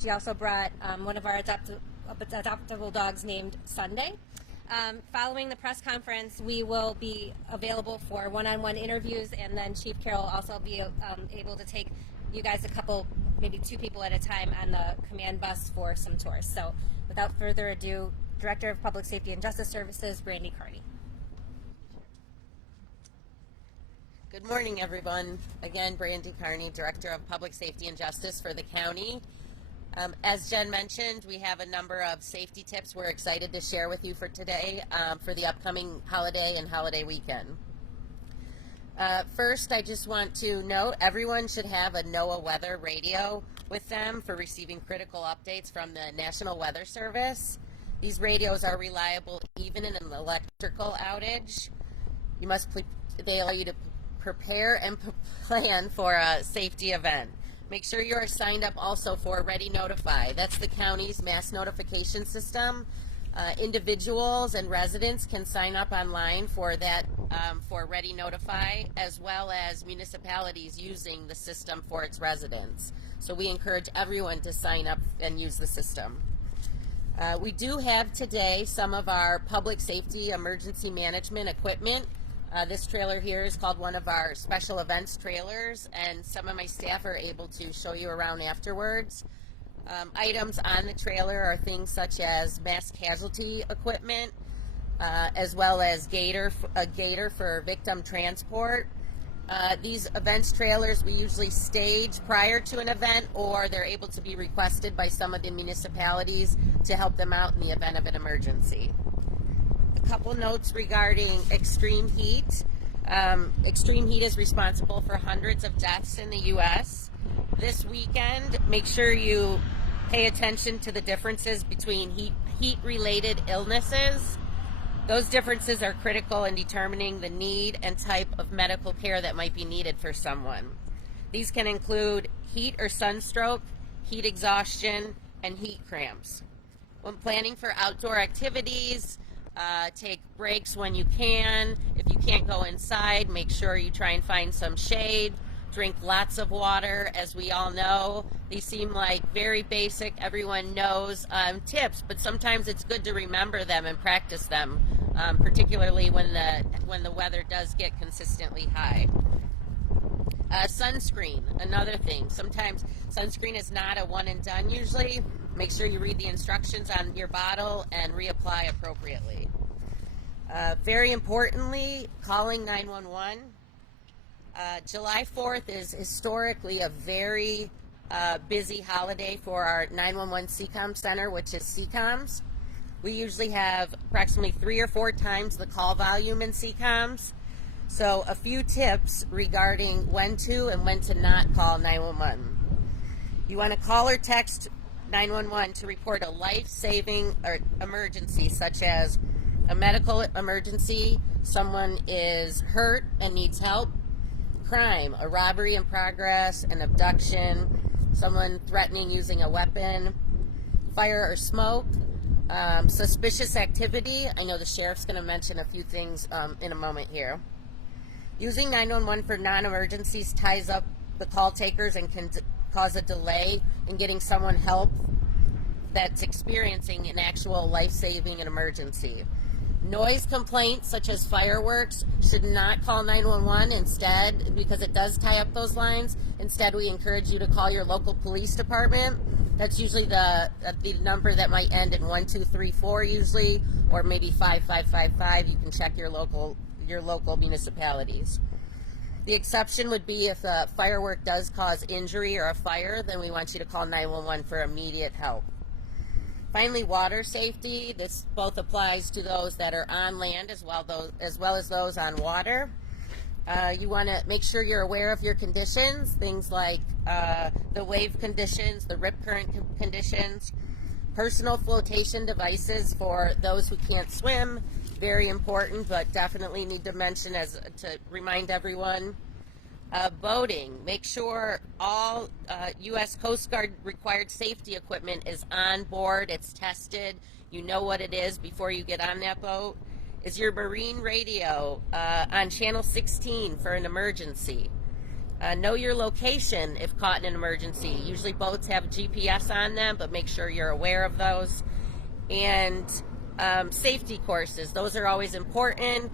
She also brought one of our adoptable dogs named Sunday. Following the press conference, we will be available for one-on-one interviews, and then Chief Carroll will also be able to take you guys a couple, maybe two people at a time on the command bus for some tours. So without further ado, Director of Public Safety and Justice Services, Brandy Carney. Good morning, everyone. Again, Brandy Carney, Director of Public Safety and Justice for the county. As Jen mentioned, we have a number of safety tips we're excited to share with you for today for the upcoming holiday and holiday weekend. First, I just want to note everyone should have a NOAA weather radio with them for receiving critical updates from the National Weather Service. These radios are reliable even in an electrical outage. They allow you to prepare and plan for a safety event. Make sure you are signed up also for Ready Notify. That's the county's mass notification system. Individuals and residents can sign up online for that, for Ready Notify, as well as municipalities using the system for its residents. So we encourage everyone to sign up and use the system. We do have today some of our public safety emergency management equipment. This trailer here is called one of our special events trailers, and some of my staff are able to show you around afterwards. Items on the trailer are things such as mass casualty equipment, as well as a gator for victim transport. These events trailers we usually stage prior to an event, or they're able to be requested by some of the municipalities to help them out in the event of an emergency. Couple notes regarding extreme heat. Extreme heat is responsible for hundreds of deaths in the U.S. This weekend, make sure you pay attention to the differences between heat-related illnesses. Those differences are critical in determining the need and type of medical care that might be needed for someone. These can include heat or sunstroke, heat exhaustion, and heat cramps. When planning for outdoor activities, take breaks when you can. If you can't go inside, make sure you try and find some shade. Drink lots of water. As we all know, these seem like very basic, everyone knows tips, but sometimes it's good to remember them and practice them, particularly when the weather does get consistently high. Sunscreen, another thing. Sometimes sunscreen is not a one and done usually. Make sure you read the instructions on your bottle and reapply appropriately. Very importantly, calling 911. July 4th is historically a very busy holiday for our 911 CCOM center, which is CCOMs. We usually have approximately 3 or 4 times the call volume in CCOMs. So a few tips regarding when to and when to not call 911. You want to call or text 911 to report a life-saving or emergency, such as a medical emergency, someone is hurt and needs help, crime, a robbery in progress, an abduction, someone threatening using a weapon, fire or smoke, suspicious activity. I know the sheriff's going to mention a few things in a moment here. Using 911 for non-emergencies ties up the call takers and can cause a delay in getting someone help that's experiencing an actual life-saving emergency. Noise complaints such as fireworks should not call 911 instead, because it does tie up those lines. Instead, we encourage you to call your local police department. That's usually the number that might end in 1234 usually, or maybe 5555. You can check your local municipalities. The exception would be if a firework does cause injury or a fire, then we want you to call 911 for immediate help. Finally, water safety. This both applies to those that are on land as well as those on water. You want to make sure you're aware of your conditions, things like the wave conditions, the rip current conditions, personal flotation devices for those who can't swim. Very important, but definitely need to mention to remind everyone. Boating. Make sure all U.S. Coast Guard required safety equipment is on board. It's tested. You know what it is before you get on that boat. Is your marine radio on channel 16 for an emergency? Know your location if caught in an emergency. Usually boats have GPS on them, but make sure you're aware of those. And safety courses, those are always important.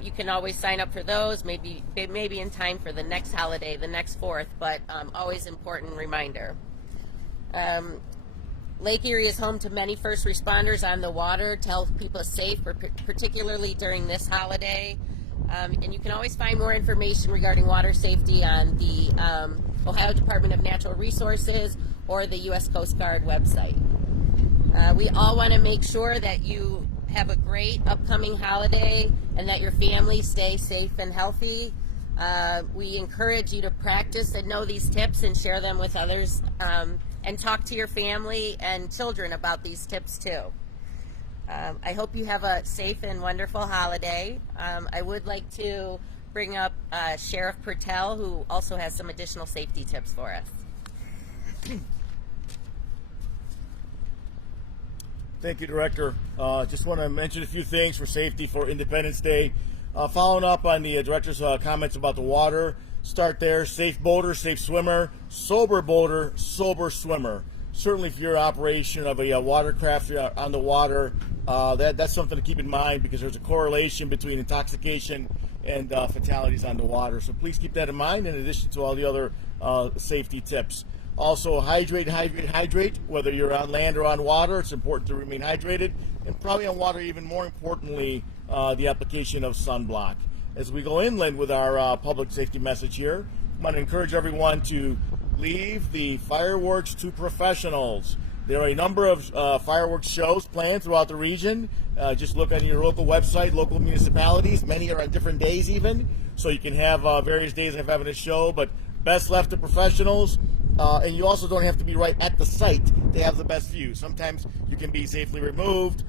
You can always sign up for those, maybe in time for the next holiday, the next 4th, but always important reminder. Lake Erie is home to many first responders on the water to help people safe, particularly during this holiday. And you can always find more information regarding water safety on the Ohio Department of Natural Resources or the U.S. Coast Guard website. We all want to make sure that you have a great upcoming holiday and that your family stay safe and healthy. We encourage you to practice and know these tips and share them with others, and talk to your family and children about these tips too. I hope you have a safe and wonderful holiday. I would like to bring up Sheriff Pertel, who also has some additional safety tips for us. Thank you, Director. Just want to mention a few things for safety for Independence Day. Following up on the Director's comments about the water, start there. Safe boater, safe swimmer, sober boater, sober swimmer. Certainly if you're in operation of a watercraft on the water, that's something to keep in mind because there's a correlation between intoxication and fatalities on the water. So please keep that in mind in addition to all the other safety tips. Also, hydrate, whether you're on land or on water. It's important to remain hydrated, and probably on water even more importantly, the application of sunblock. As we go inland with our public safety message here, I want to encourage everyone to leave the fireworks to professionals. There are a number of fireworks shows planned throughout the region. Just look on your local website, local municipalities. Many are on different days even, so you can have various days of having a show, but best left to professionals. And you also don't have to be right at the site to have the best view. Sometimes you can be safely removed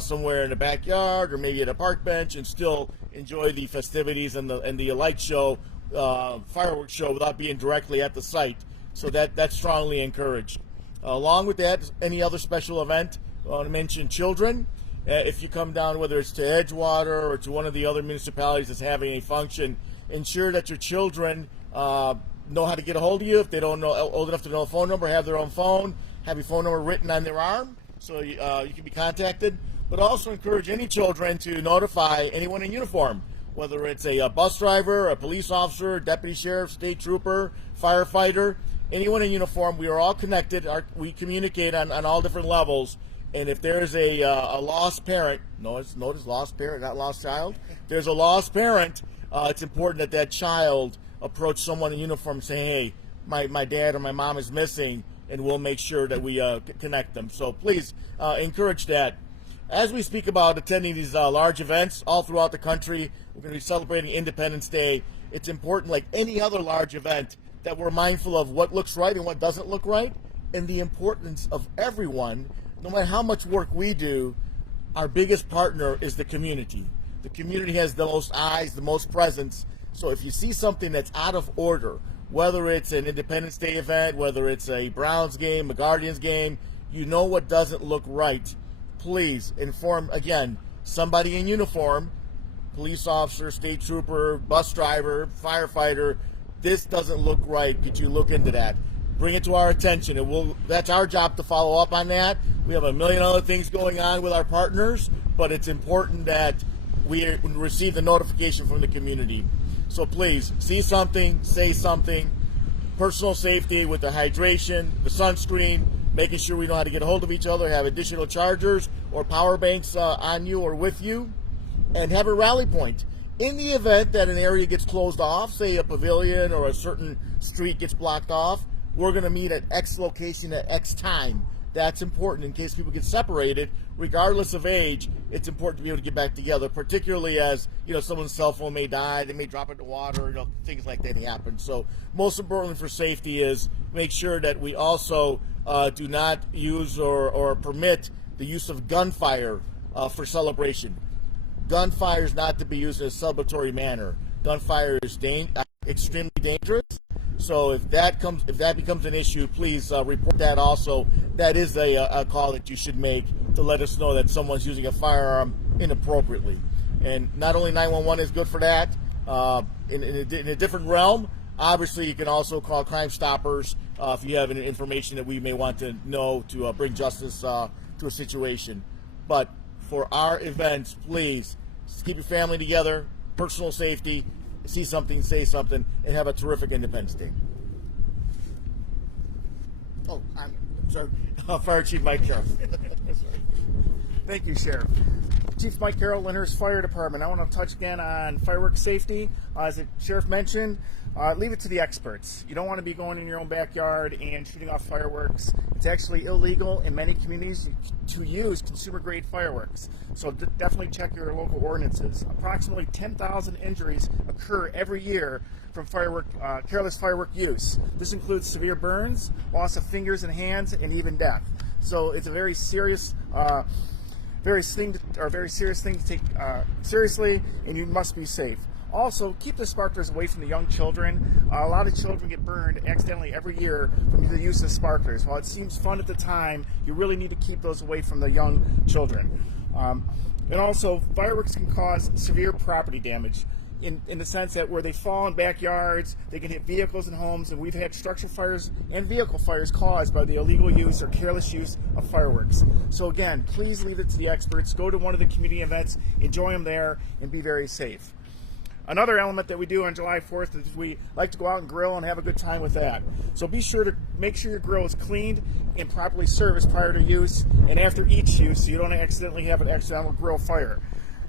somewhere in the backyard or maybe at a park bench and still enjoy the festivities and the light show, fireworks show without being directly at the site. So that's strongly encouraged. Along with that, any other special event, I want to mention children. If you come down, whether it's to Edgewater or to one of the other municipalities that's having a function, ensure that your children know how to get a hold of you. If they don't know old enough to know a phone number, have their own phone, have your phone number written on their arm so you can be contacted. But also encourage any children to notify anyone in uniform, whether it's a bus driver, a police officer, deputy sheriff, state trooper, firefighter, anyone in uniform. We are all connected. We communicate on all different levels. And if there's a lost parent, notice lost parent, not lost child. If there's a lost parent, it's important that child approach someone in uniform and say, hey, my dad or my mom is missing, and we'll make sure that we connect them. So please encourage that. As we speak about attending these large events all throughout the country, we're going to be celebrating Independence Day. It's important, like any other large event, that we're mindful of what looks right and what doesn't look right, and the importance of everyone. No matter how much work we do, our biggest partner is the community. The community has the most eyes, the most presence. So if you see something that's out of order, whether it's an Independence Day event, whether it's a Browns game, a Guardians game, you know what doesn't look right, please inform, again, somebody in uniform, police officer, state trooper, bus driver, firefighter. This doesn't look right. Could you look into that? Bring it to our attention, and that's our job to follow up on that. We have a million other things going on with our partners, but it's important that we receive the notification from the community. So please, see something, say something. Personal safety with the hydration, the sunscreen, making sure we know how to get a hold of each other, have additional chargers or power banks on you or with you, and have a rally point. In the event that an area gets closed off, say a pavilion or a certain street gets blocked off, we're going to meet at X location at X time. That's important in case people get separated. Regardless of age, it's important to be able to get back together, particularly as, someone's cell phone may die, they may drop into water, things like that happen. So most importantly for safety is make sure that we also do not use or permit the use of gunfire for celebration. Gunfire is not to be used in a celebratory manner. Gunfire is extremely dangerous. So if that becomes an issue, please report that also. That is a call that you should make to let us know that someone's using a firearm inappropriately. And not only 911 is good for that. In a different realm, Obviously, you can also call Crime Stoppers if you have any information that we may want to know to bring justice to a situation. But for our events, please keep your family together, personal safety, see something, say something, and have a terrific Independence Day. Oh, I'm sorry. Fire Chief Mike Carroll. Thank you, Sheriff. Chief Mike Carroll, Lyndhurst Fire Department. I want to touch again on fireworks safety. As the Sheriff mentioned, leave it to the experts. You don't want to be going in your own backyard and shooting off fireworks. It's actually illegal in many communities to use consumer-grade fireworks. So definitely check your local ordinances. Approximately 10,000 injuries occur every year from careless firework use. This includes severe burns, loss of fingers and hands, and even death. So it's a very serious serious thing to take seriously, and you must be safe. Also, keep the sparklers away from the young children. A lot of children get burned accidentally every year from the use of sparklers. While it seems fun at the time, you really need to keep those away from the young children. And also, fireworks can cause severe property damage in the sense that where they fall in backyards, they can hit vehicles and homes, and we've had structural fires and vehicle fires caused by the illegal use or careless use of fireworks. So again, please leave it to the experts. Go to one of the community events, enjoy them there, and be very safe. Another element that we do on July 4th is we like to go out and grill and have a good time with that. So be sure to make sure your grill is cleaned and properly serviced prior to use and after each use so you don't accidentally have an accidental grill fire.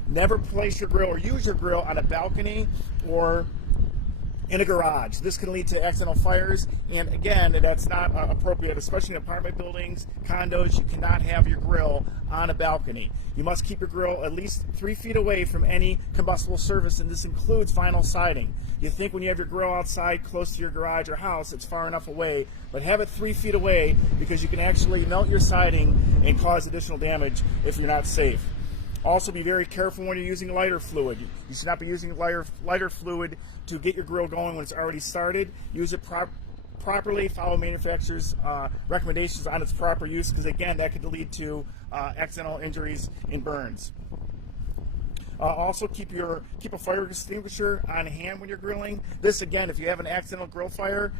Never place your grill or use your grill on a balcony or in a garage. This can lead to accidental fires, and again, that's not appropriate, especially in apartment buildings, condos. You cannot have your grill on a balcony. You must keep your grill at least 3 feet away from any combustible surface, and this includes vinyl siding. You think when you have your grill outside close to your garage or house, it's far enough away, but have it 3 feet away because you can actually melt your siding and cause additional damage if you're not safe. Also, be very careful when you're using lighter fluid. You should not be using lighter fluid to get your grill going when it's already started. Use it properly. Follow manufacturer's recommendations on its proper use, because again, that could lead to accidental injuries and burns. Also, keep a fire extinguisher on hand when you're grilling. This, again, if you have an accidental grill fire,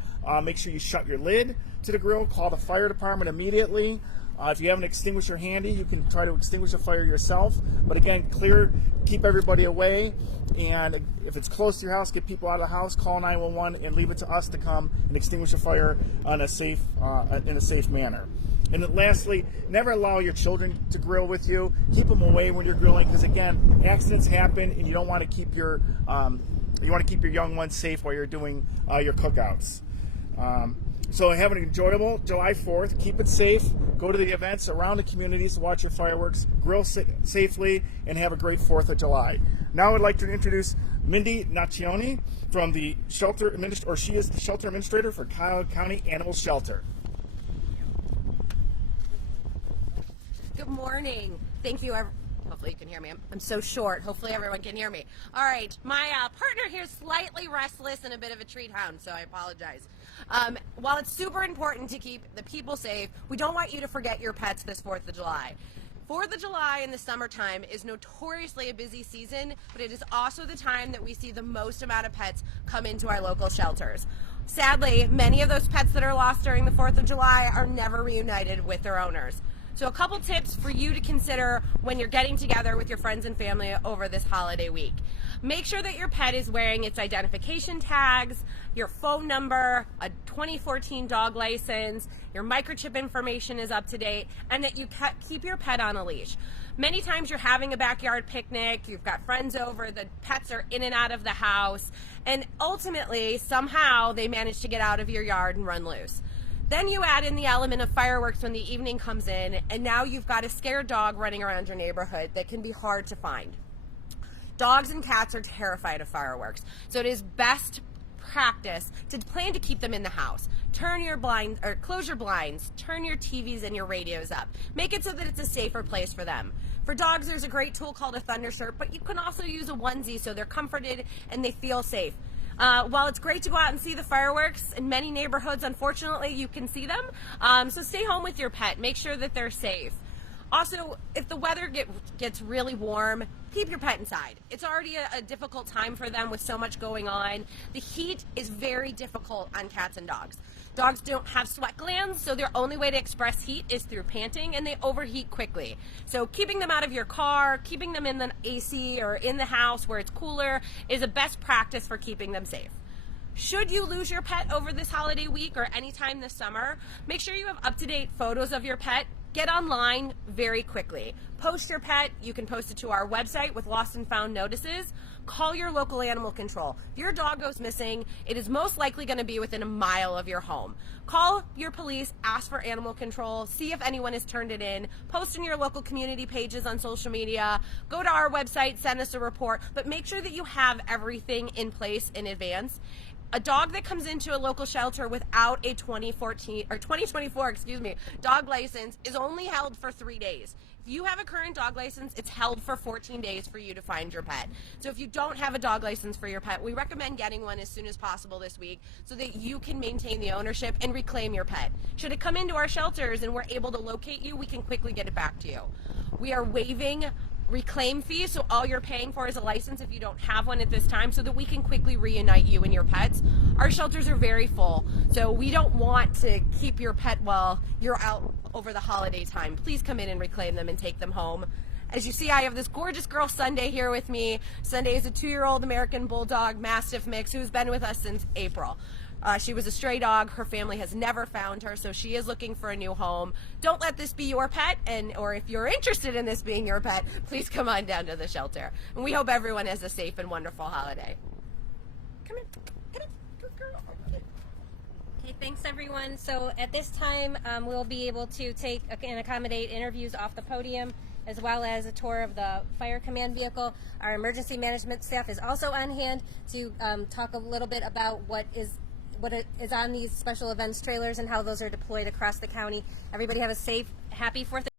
make sure you shut your lid to the grill. Call the fire department immediately. If you have an extinguisher handy, you can try to extinguish a fire yourself. But again, keep everybody away. And if it's close to your house, get people out of the house, call 911, and leave it to us to come and extinguish a fire in a safe manner. And then lastly, never allow your children to grill with you. Keep them away when you're grilling, because again, accidents happen, and you don't want to keep your young ones safe while you're doing your cookouts. So have an enjoyable July 4th. Keep it safe. Go to the events around the communities to watch your fireworks. Grill safely and have a great 4th of July. Now I'd like to introduce Mindy Naccioni from the shelter she is the shelter administrator for Cuyahoga County Animal Shelter. Good morning. Thank you. Hopefully you can hear me. I'm so short. Hopefully everyone can hear me. All right. My partner here is slightly restless and a bit of a treat hound, so I apologize. While it's super important to keep the people safe, we don't want you to forget your pets this 4th of July. 4th of July in the summertime is notoriously a busy season, but it is also the time that we see the most amount of pets come into our local shelters. Sadly, many of those pets that are lost during the 4th of July are never reunited with their owners. So a couple tips for you to consider when you're getting together with your friends and family over this holiday week. Make sure that your pet is wearing its identification tags, your phone number, a 2014 dog license, your microchip information is up to date, and that you keep your pet on a leash. Many times you're having a backyard picnic, you've got friends over, the pets are in and out of the house, and ultimately, somehow, they manage to get out of your yard and run loose. Then you add in the element of fireworks when the evening comes in, and now you've got a scared dog running around your neighborhood that can be hard to find. Dogs and cats are terrified of fireworks, so it is best practice to plan to keep them in the house. Turn your blinds, or close your blinds, turn your TVs and your radios up. Make it so that it's a safer place for them. For dogs, there's a great tool called a Thunder Shirt, but you can also use a onesie so they're comforted and they feel safe. While it's great to go out and see the fireworks, in many neighborhoods, unfortunately, you can see them. So stay home with your pet. Make sure that they're safe. Also, if the weather gets really warm, keep your pet inside. It's already a difficult time for them with so much going on. The heat is very difficult on cats and dogs. Dogs don't have sweat glands, so their only way to express heat is through panting, and they overheat quickly. So keeping them out of your car, keeping them in the AC or in the house where it's cooler is a best practice for keeping them safe. Should you lose your pet over this holiday week or anytime this summer, make sure you have up-to-date photos of your pet. Get online very quickly. Post your pet. You can post it to our website with lost and found notices. Call your local animal control. If your dog goes missing, it is most likely going to be within a mile of your home. Call your police, ask for animal control, see if anyone has turned it in, post in your local community pages on social media, go to our website, send us a report, but make sure that you have everything in place in advance. A dog that comes into a local shelter without a 2024 dog license is only held for 3 days. If you have a current dog license, it's held for 14 days for you to find your pet. So if you don't have a dog license for your pet, we recommend getting one as soon as possible this week so that you can maintain the ownership and reclaim your pet. Should it come into our shelters and we're able to locate you, we can quickly get it back to you. We are waiving reclaim fees, so all you're paying for is a license if you don't have one at this time, so that we can quickly reunite you and your pets. Our shelters are very full, so we don't want to keep your pet while you're out over the holiday time. Please come in and reclaim them and take them home. As you see, I have this gorgeous girl, Sunday, here with me. Sunday is a 2-year-old American Bulldog Mastiff mix who's been with us since April. She was a stray dog. Her family has never found her, so she is looking for a new home. Don't let this be your pet, or if you're interested in this being your pet, please come on down to the shelter. And we hope everyone has a safe and wonderful holiday. Come in. Come in. Good girl. Okay, thanks everyone. So at this time, we'll be able to take and accommodate interviews off the podium, as well as a tour of the fire command vehicle. Our emergency management staff is also on hand to talk a little bit about what is on these special events trailers and how those are deployed across the county. Everybody have a safe, happy 4th